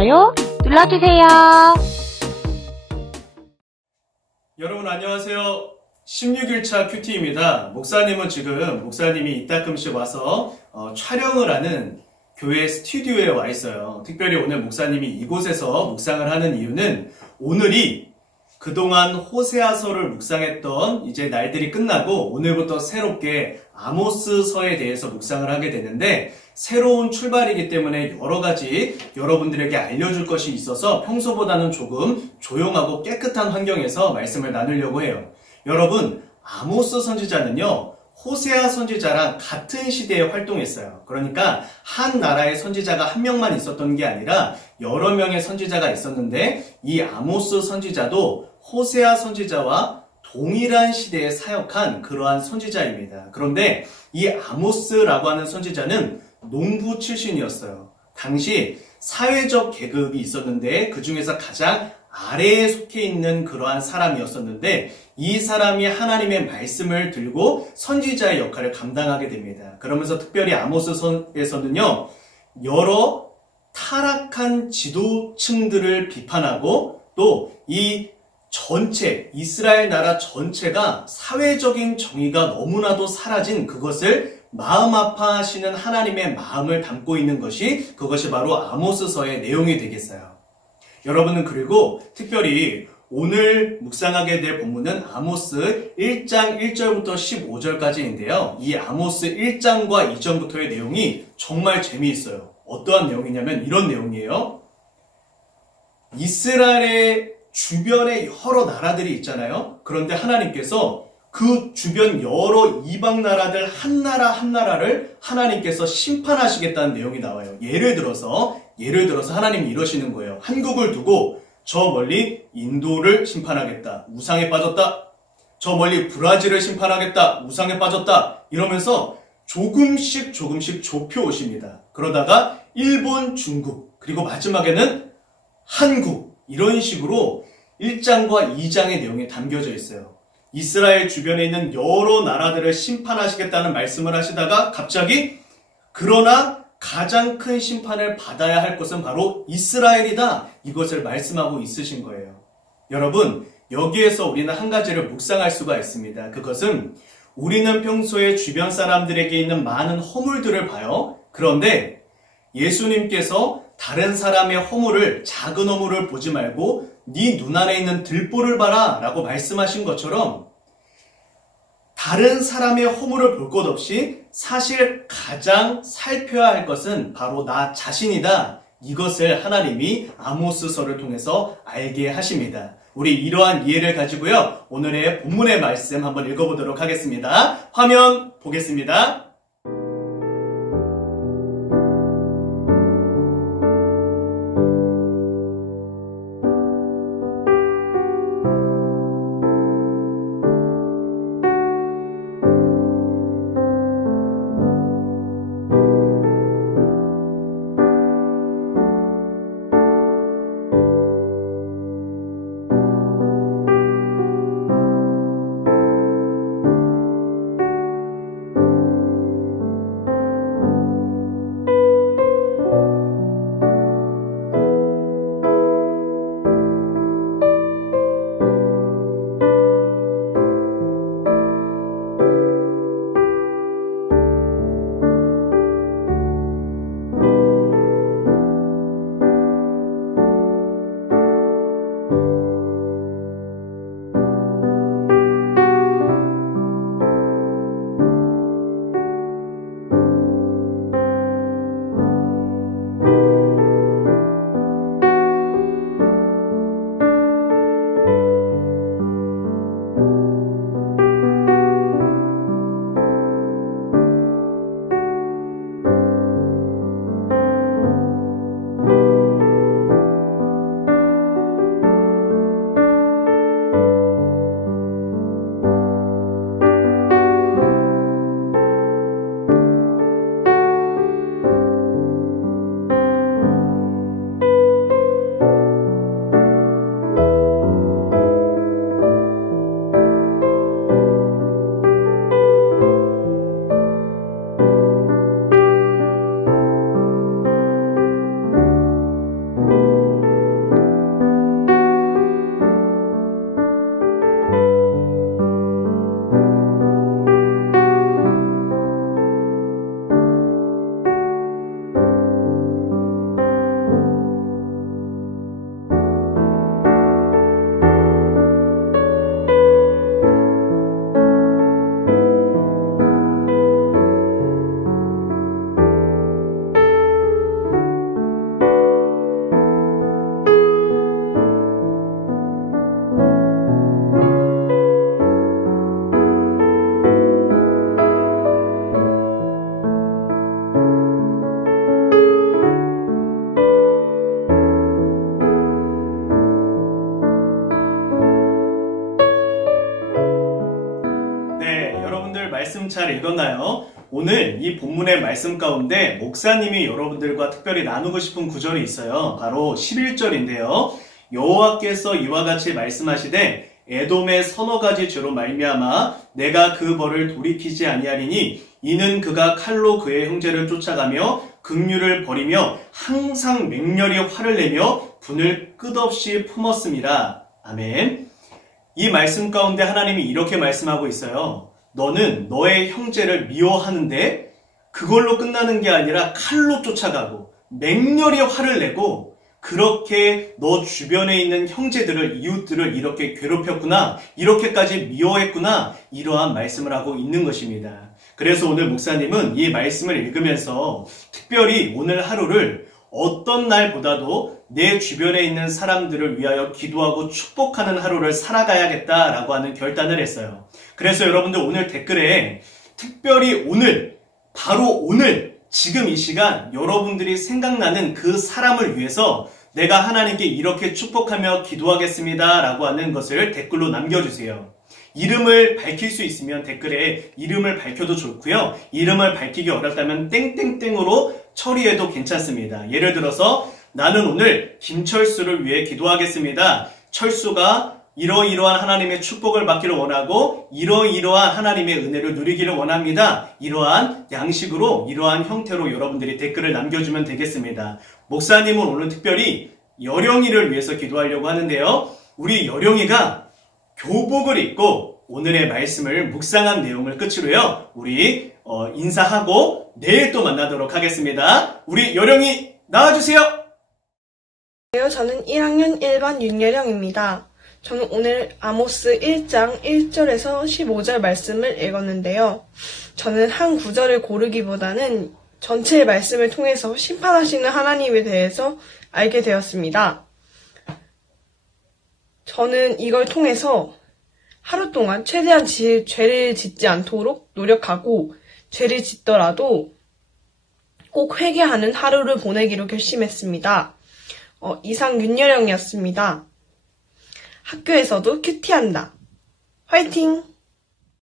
좋아요 눌러주세요. 여러분 안녕하세요. 16일차 큐티입니다. 목사님이 이따금씩 와서 촬영을 하는 교회 스튜디오에 와 있어요. 특별히 오늘 목사님이 이곳에서 묵상을 하는 이유는 오늘이 그동안 호세아서를 묵상했던 이제 날들이 끝나고 오늘부터 새롭게 아모스서에 대해서 묵상을 하게 되는데 새로운 출발이기 때문에 여러 가지 여러분들에게 알려줄 것이 있어서 평소보다는 조금 조용하고 깨끗한 환경에서 말씀을 나누려고 해요. 여러분, 아모스 선지자는요, 호세아 선지자랑 같은 시대에 활동했어요. 그러니까 한 나라의 선지자가 한 명만 있었던 게 아니라 여러 명의 선지자가 있었는데 이 아모스 선지자도 호세아 선지자와 동일한 시대에 사역한 그러한 선지자입니다. 그런데 이 아모스라고 하는 선지자는 농부 출신이었어요. 당시 사회적 계급이 있었는데 그 중에서 가장 아래에 속해 있는 그러한 사람이었었는데 이 사람이 하나님의 말씀을 들고 선지자의 역할을 감당하게 됩니다. 그러면서 특별히 아모스서에서는요, 여러 타락한 지도층들을 비판하고 또 이 전체, 이스라엘 나라 전체가 사회적인 정의가 너무나도 사라진 그것을 마음 아파하시는 하나님의 마음을 담고 있는 것이 그것이 바로 아모스서의 내용이 되겠어요. 여러분은 그리고 특별히 오늘 묵상하게 될 본문은 아모스 1장 1절부터 15절까지인데요. 이 아모스 1장과 이전부터의 내용이 정말 재미있어요. 어떠한 내용이냐면 이런 내용이에요. 이스라엘의 주변에 여러 나라들이 있잖아요. 그런데 하나님께서 그 주변 여러 이방 나라들 한 나라 한 나라를 하나님께서 심판하시겠다는 내용이 나와요. 예를 들어서 하나님이 이러시는 거예요. 한국을 두고 저 멀리 인도를 심판하겠다. 우상에 빠졌다. 저 멀리 브라질을 심판하겠다. 우상에 빠졌다. 이러면서 조금씩 좁혀 오십니다. 그러다가 일본, 중국, 그리고 마지막에는 한국, 이런 식으로 1장과 2장의 내용이 담겨져 있어요. 이스라엘 주변에 있는 여러 나라들을 심판하시겠다는 말씀을 하시다가 갑자기 그러나 가장 큰 심판을 받아야 할 것은 바로 이스라엘이다. 이것을 말씀하고 있으신 거예요. 여러분, 여기에서 우리는 한 가지를 묵상할 수가 있습니다. 그것은 우리는 평소에 주변 사람들에게 있는 많은 허물들을 봐요. 그런데 예수님께서 다른 사람의 허물을, 작은 허물을 보지 말고 네 눈안에 있는 들보를 봐라 라고 말씀하신 것처럼 다른 사람의 허물을 볼 것 없이 사실 가장 살펴야 할 것은 바로 나 자신이다. 이것을 하나님이 아모스서를 통해서 알게 하십니다. 우리 이러한 이해를 가지고요, 오늘의 본문의 말씀 한번 읽어보도록 하겠습니다. 화면 보겠습니다. 말씀 잘 읽었나요? 오늘 이 본문의 말씀 가운데 목사님이 여러분들과 특별히 나누고 싶은 구절이 있어요. 바로 11절인데요. 여호와께서 이와 같이 말씀하시되 에돔의 서너 가지 죄로 말미암아 내가 그 벌을 돌이키지 아니하리니 이는 그가 칼로 그의 형제를 쫓아가며 긍휼을 버리며 항상 맹렬히 화를 내며 분을 끝없이 품었습니다. 아멘. 이 말씀 가운데 하나님이 이렇게 말씀하고 있어요. 너는 너의 형제를 미워하는데 그걸로 끝나는 게 아니라 칼로 쫓아가고 맹렬히 화를 내고 그렇게 너 주변에 있는 형제들을, 이웃들을 이렇게 괴롭혔구나, 이렇게까지 미워했구나, 이러한 말씀을 하고 있는 것입니다. 그래서 오늘 목사님은 이 말씀을 읽으면서 특별히 오늘 하루를 어떤 날보다도 내 주변에 있는 사람들을 위하여 기도하고 축복하는 하루를 살아가야겠다라고 하는 결단을 했어요. 그래서 여러분들 오늘 댓글에 특별히 오늘, 바로 오늘, 지금 이 시간 여러분들이 생각나는 그 사람을 위해서 내가 하나님께 이렇게 축복하며 기도하겠습니다 라고 하는 것을 댓글로 남겨주세요. 이름을 밝힐 수 있으면 댓글에 이름을 밝혀도 좋고요. 이름을 밝히기 어렵다면 땡땡땡으로 처리해도 괜찮습니다. 예를 들어서 나는 오늘 김철수를 위해 기도하겠습니다. 철수가 이러이러한 하나님의 축복을 받기를 원하고 이러이러한 하나님의 은혜를 누리기를 원합니다. 이러한 양식으로 이러한 형태로 여러분들이 댓글을 남겨주면 되겠습니다. 목사님은 오늘 특별히 여령이를 위해서 기도하려고 하는데요. 우리 여령이가 교복을 입고 오늘의 말씀을 묵상한 내용을 끝으로요. 우리 인사하고 내일 또 만나도록 하겠습니다. 우리 여령이 나와주세요. 저는 1학년 1반 윤여령입니다. 저는 오늘 아모스 1장 1절에서 15절 말씀을 읽었는데요. 저는 한 구절을 고르기보다는 전체의 말씀을 통해서 심판하시는 하나님에 대해서 알게 되었습니다. 저는 이걸 통해서 하루 동안 최대한 죄를 짓지 않도록 노력하고 죄를 짓더라도 꼭 회개하는 하루를 보내기로 결심했습니다. 이상 윤여령이었습니다. 학교에서도 큐티한다. 화이팅!